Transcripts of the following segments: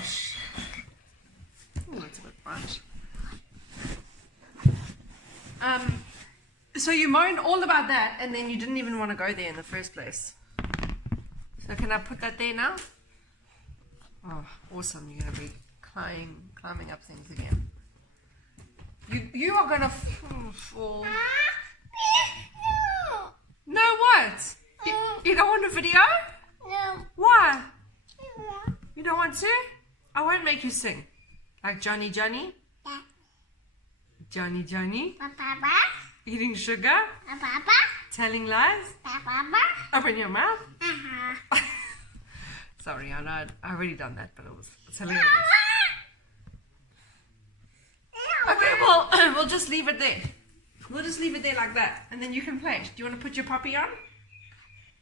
gosh. Oh, that's a bit bright. So you moaned all about that, and then you didn't even want to go there in the first place. So can I put that there now? Oh, awesome. You're going to be climbing up things again. You are going to fall. No, what? You don't want a video? No. Why? You don't want to? I won't make you sing. Like Johnny Johnny? Yeah. Johnny Johnny? Papa. Eating sugar? Papa. Telling lies? Papa. Open your mouth? Uh-huh. Sorry, I know I already done that, but it's hilarious. Okay, well, we'll just leave it there. We'll just leave it there like that, and then you can play. Do you want to put your puppy on?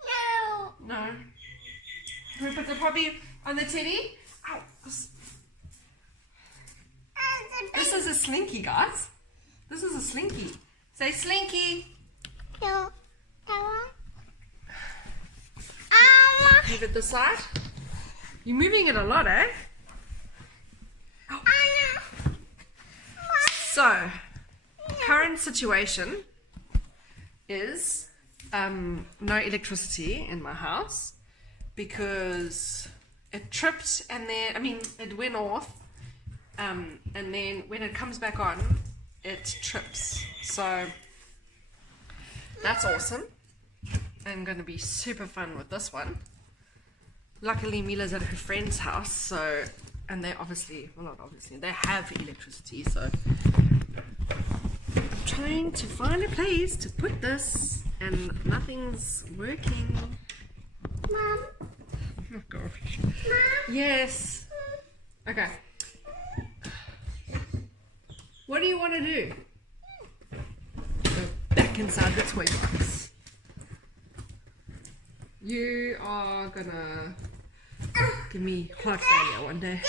No. No. Can we put the puppy on the teddy? Ow. This is a slinky, guys. This is a slinky. Say slinky. No. Move it this side. You're moving it a lot, eh? Oh. So, current situation is no electricity in my house because it tripped and then, it went off and then when it comes back on, it trips. So, that's awesome. And going to be super fun with this one. Luckily, Mila's at her friend's house, so, and they obviously, well not obviously, they have electricity, so I'm trying to find a place to put this, and nothing's working. Mom. Oh gosh. Mom. Yes. Okay. What do you want to do? Go back inside the toy box. You are gonna give me heart failure one day.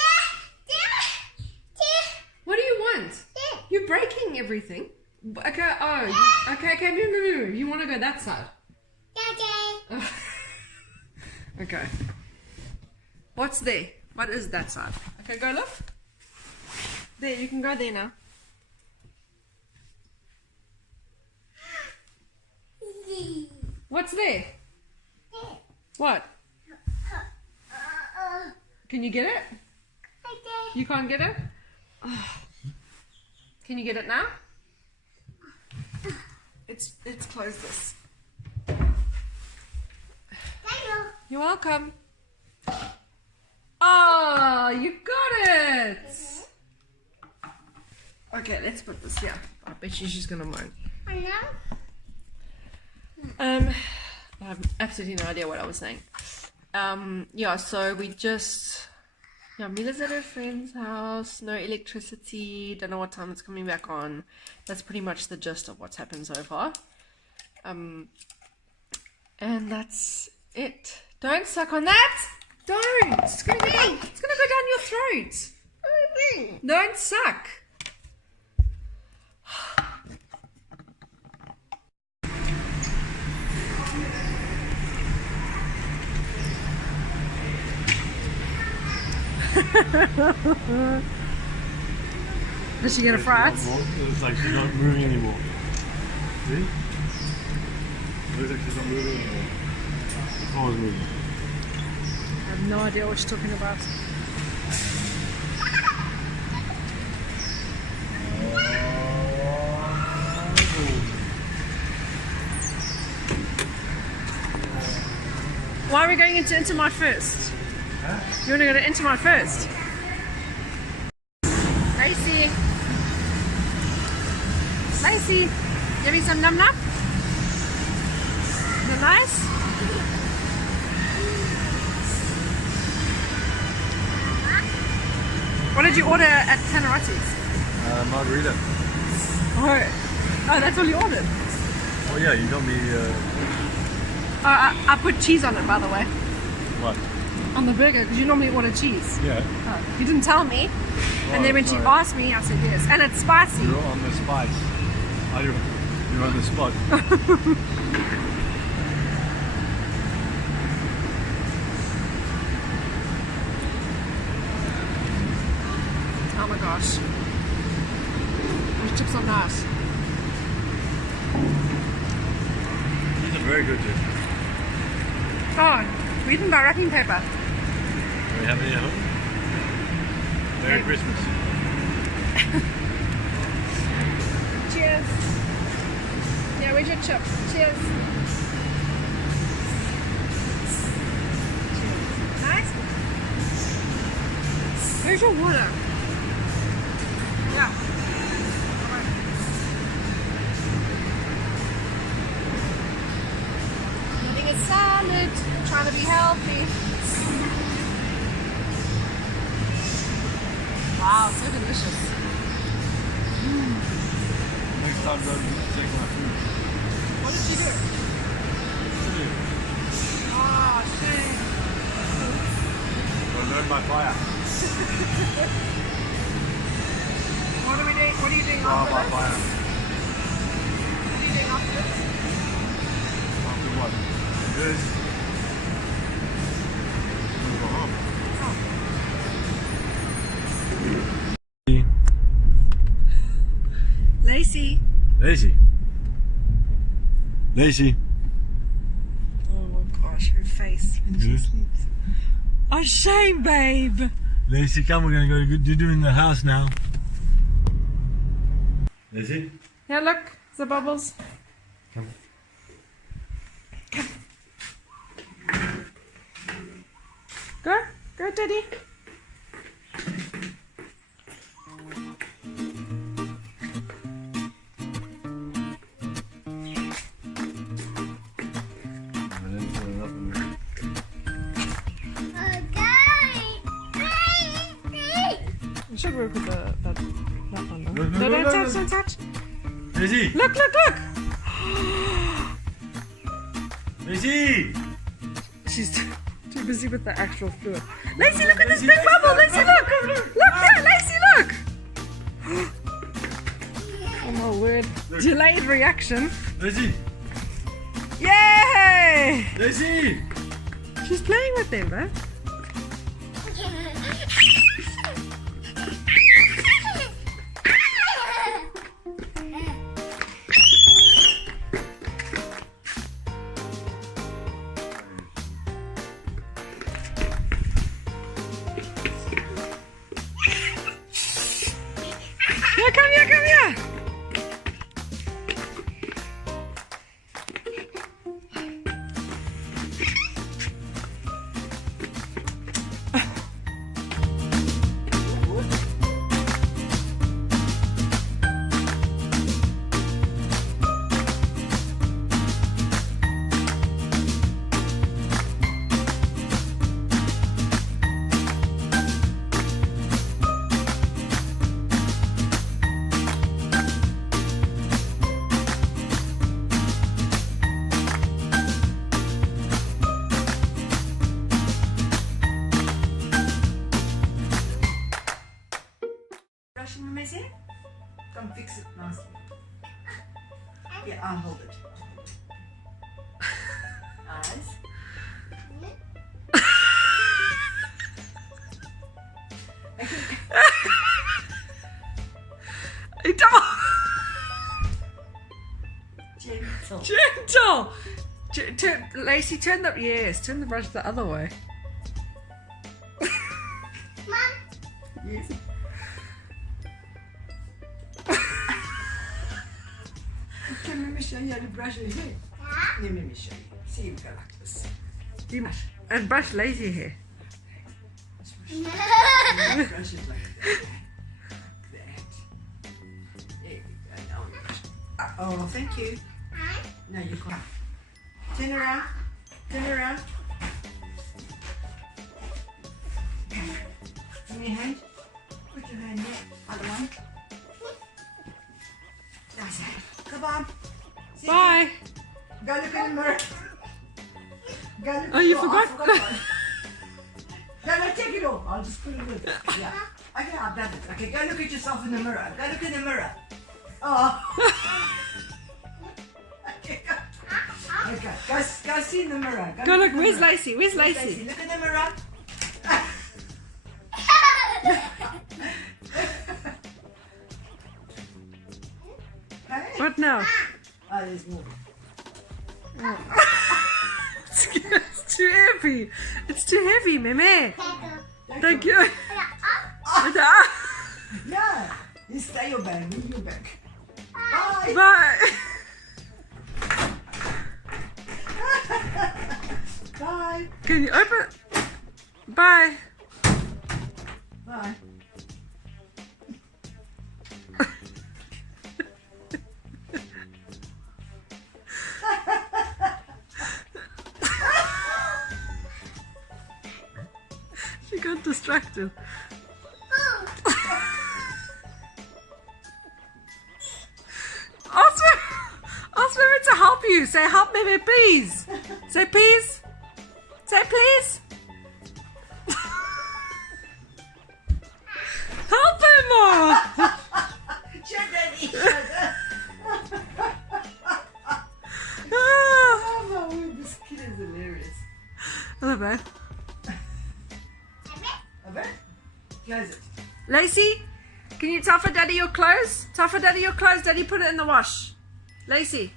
What do you want? You're breaking everything. Okay, okay, move. You want to go that side? Okay. What's there? What is that side? Okay, go look. There, you can go there now. What's there? What? Can you get it? You can't get it? Oh. Can you get it now? It's closed this. You're welcome. Oh, you got it. Okay, let's put this here. I bet you she's gonna moan. I have absolutely no idea what I was saying. Yeah, so we just, Mila's at her friend's house, no electricity, don't know what time it's coming back on. That's pretty much the gist of what's happened so far. And that's it. Don't suck on that! Don't! It's gonna go down your throat! Don't suck! Is she gonna fry it? It's like she's not moving anymore. See? It looks like she's not moving anymore. The car's moving. I have no idea what you're talking about. Why are we going into Intimar first? Huh? You want to go to Intimar first? Lacy! Lacy! You having some num num? Is it nice? What did you order at Panarotti's? Margarita. Oh, that's all you ordered? Oh yeah, you got me, I put cheese on it, by the way. what? On the burger, because you normally order cheese. Yeah. Oh, you didn't tell me. And then when she sorry. asked me, I said yes. And it's spicy. You're on the spice. Oh, you're on the spot. my gosh. These chips are nice. These are very good, Jim. Oh, eaten by wrapping paper. Do we have any at home? Merry Christmas. Cheers. Yeah, where's your chip? Cheers. Nice. Where's your water? Yeah. Eating a salad, trying to be healthy. Wow, so delicious. Next time, don't take my food. What did you do? Oh, shame. I'll learn by fire. What are we doing? What are you doing Trial after by this? fire. What are you doing after this? After what? This. We'll go home. Lacy. Lacy. Lacy. Oh my gosh, her face when she sleeps. Oh, shame, babe. Lacy, come, we're gonna go do in the house now. Lacy? Yeah, look, the bubbles. Come. Go, Daddy. You should work with that one though. Look, No, look, don't look, touch, look. don't touch. Lacy! Look. Lacy! She's too busy with the actual fluid. Lacy, look at this big bubble. Lacy, look. Look there, Lacy, look. Oh my word. Look. Delayed reaction. Lacy! Yay! Lacy! She's playing with them, huh? Yeah, come here. Brushing the mess in? Come fix it nicely. Yeah, I'll hold it. Eyes. Gentle. Lacy, turn the brush the other way. Mom. Yes. Can let me show you how to brush your hair? Let me show you. See, you go like this. You must. And brush Lazy hair. Brush it like that. There we go. Now we brush. Oh, thank you. No, you can't. Turn around. Give me your hand. Put your hand there. Other one. That's it. Come on. See Bye. you. Go look in the mirror. Go look. Oh, you I forgot? one. No, take it off. I'll just put it in. Yeah. Okay, I've done it. Okay, go look at yourself in the mirror. Go look in the mirror. Oh. Okay, go. Okay, go see in the mirror. Go look look, in the where's mirror. Lacy? Where's Lacy? Look in the mirror. now? Ah, there's more. It's too heavy. It's too heavy, Meme. Thank you. Yeah. You stay your bag. Move your bag. Bye. Bye. Bye. Can you open? Bye. Bye. She got distracted. Ask Mimi to help you. Say help Mimi, please. Say please. Say please. Help him more. Check that each other. Ah. Oh my word, this kid is hilarious. Hello, babe. Okay? Close it. Lacy, can you tell for Daddy your clothes? Tell for Daddy your clothes. Daddy put it in the wash. Lacy,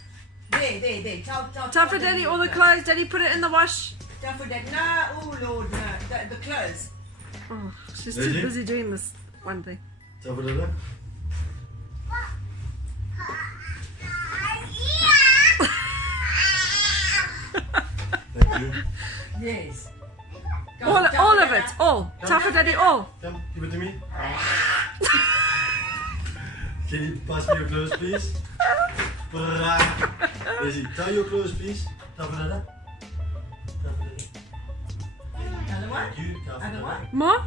There. tell for Daddy all the clothes. Daddy put it in the wash. Tell for Daddy. No, oh Lord, no. The clothes. Oh, she's too Lacy? busy doing this one thing. Tell for that. Thank you. Yes. Go, All tell for of Dada. it. All. Tell for Daddy all. Come, give it to me. Can you pass me your clothes, please? Lazy, tie your clothes, please. Tell for that. Another one? Thank you. Tell for Other that. one? More?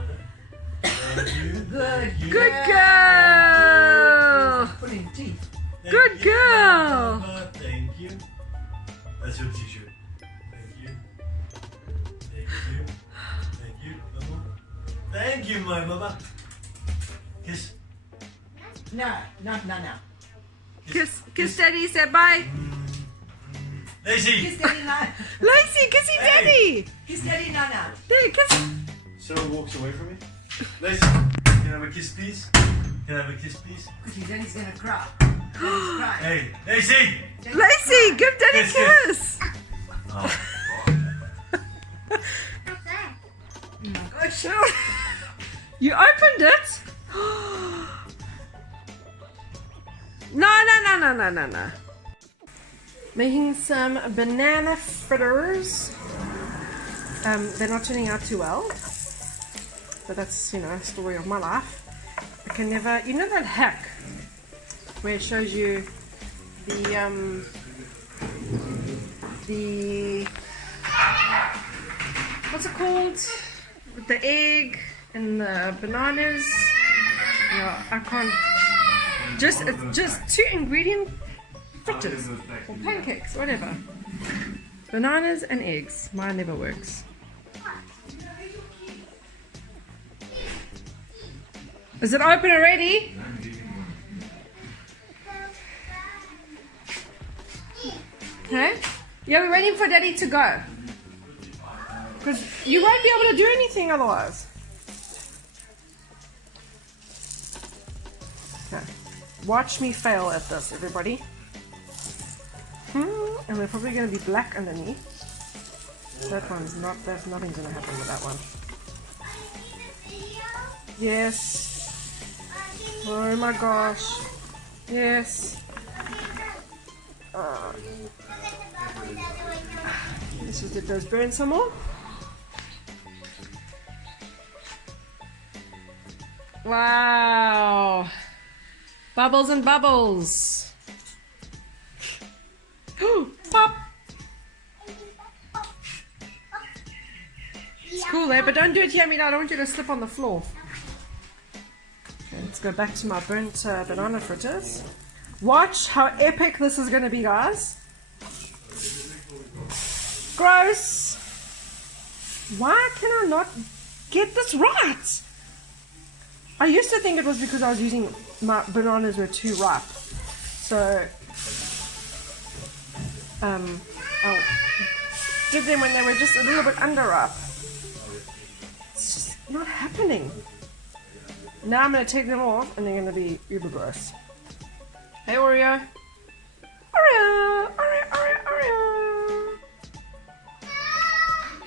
Thank you. Good. Thank you. Good girl. Put in teeth. Thank Good you, girl. Mama. Thank you. That's your t-shirt. Thank you. Thank you. Thank you, Mama. Thank you, my mama. Kiss. No. Kiss Daddy. Say bye. Lazy. Kiss Daddy now. Lacy, kissy Hey. Daddy. Kiss Daddy now. There, kiss. Sarah walks away from me. Lazy, can I have a kiss, please? Can I have a kiss, please? Quickly, Daddy's gonna cry. Daddy's crying. Hey, Lazy! Daddy's Lacy, crying. give Daddy a Kiss, kiss. Oh. Oh my gosh. You opened it? No. Making some banana fritters. They're not turning out too well, but that's, a story of my life. I can never, that hack where it shows you the what's it called? With the egg and the bananas. Yeah, I can't. Just 2 ingredient fritters or pancakes, whatever. Bananas and eggs. Mine never works. Is it open already? Okay. Yeah, we're waiting for Daddy to go. Because you won't be able to do anything otherwise. Okay. Watch me fail at this, everybody. And they're probably going to be black underneath. That one's not, nothing's going to happen with that one. Yes. Oh my gosh. Yes. Let's just let those burn some more. Wow. Bubbles and bubbles. Pop. It's cool there, but don't do it here, Mina. I don't want you to slip on the floor. Okay, let's go back to my burnt banana fritters. Watch how epic this is going to be, guys. Gross. Why can I not get this right? I used to think it was because I was using my bananas were too ripe. So I did them when they were just a little bit underripe. It's just not happening. Now I'm going to take them off and they're going to be uber gross. Hey Oreo. Oreo, Oreo, Oreo, Oreo.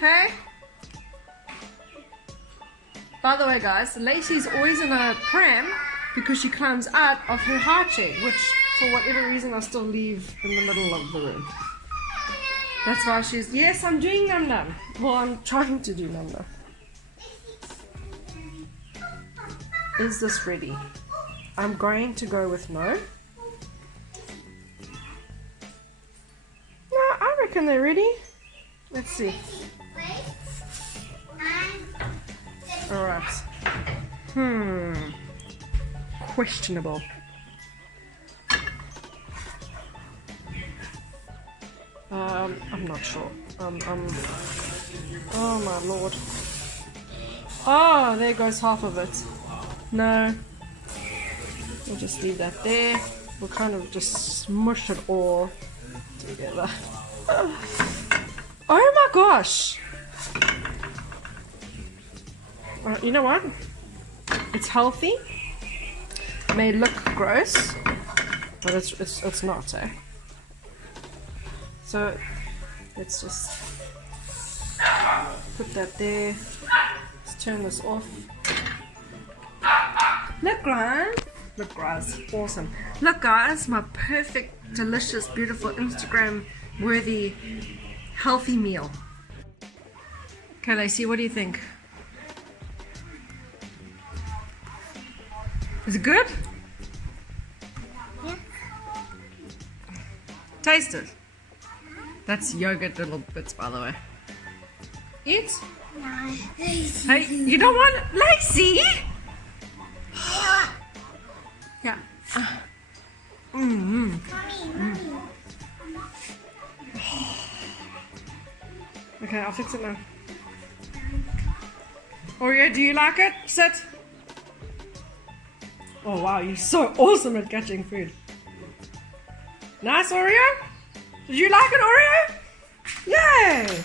Hey? By the way, guys, Lacy's always in a pram because she climbs out of her high chair, which, for whatever reason, I still leave in the middle of the room. That's why she's... Yes, I'm doing Num Num. Well, I'm trying to do Num Num. Is this ready? I'm going to go with no. No, I reckon they're ready. Let's see. Alright. Questionable. I'm not sure. Oh my lord. Oh, there goes half of it. No. We'll just leave that there. We'll kind of just smush it all together. Oh my gosh! You know what? It's healthy. It may look gross, but it's not, eh? So let's just put that there. Let's turn this off. Look, guys. Look, guys. Awesome. Look, guys. My perfect, delicious, beautiful, Instagram-worthy, healthy meal. Okay, Lacy, what do you think? Is it good? Yeah. Taste it. That's yogurt little bits, by the way. Eat. No. Hey, you don't want Lacy? Yeah. Mommy. Okay, I'll fix it now. Oreo, do you like it? Sit. Oh wow, you're so awesome at catching food. Nice, Oreo? Did you like it, Oreo? Yay!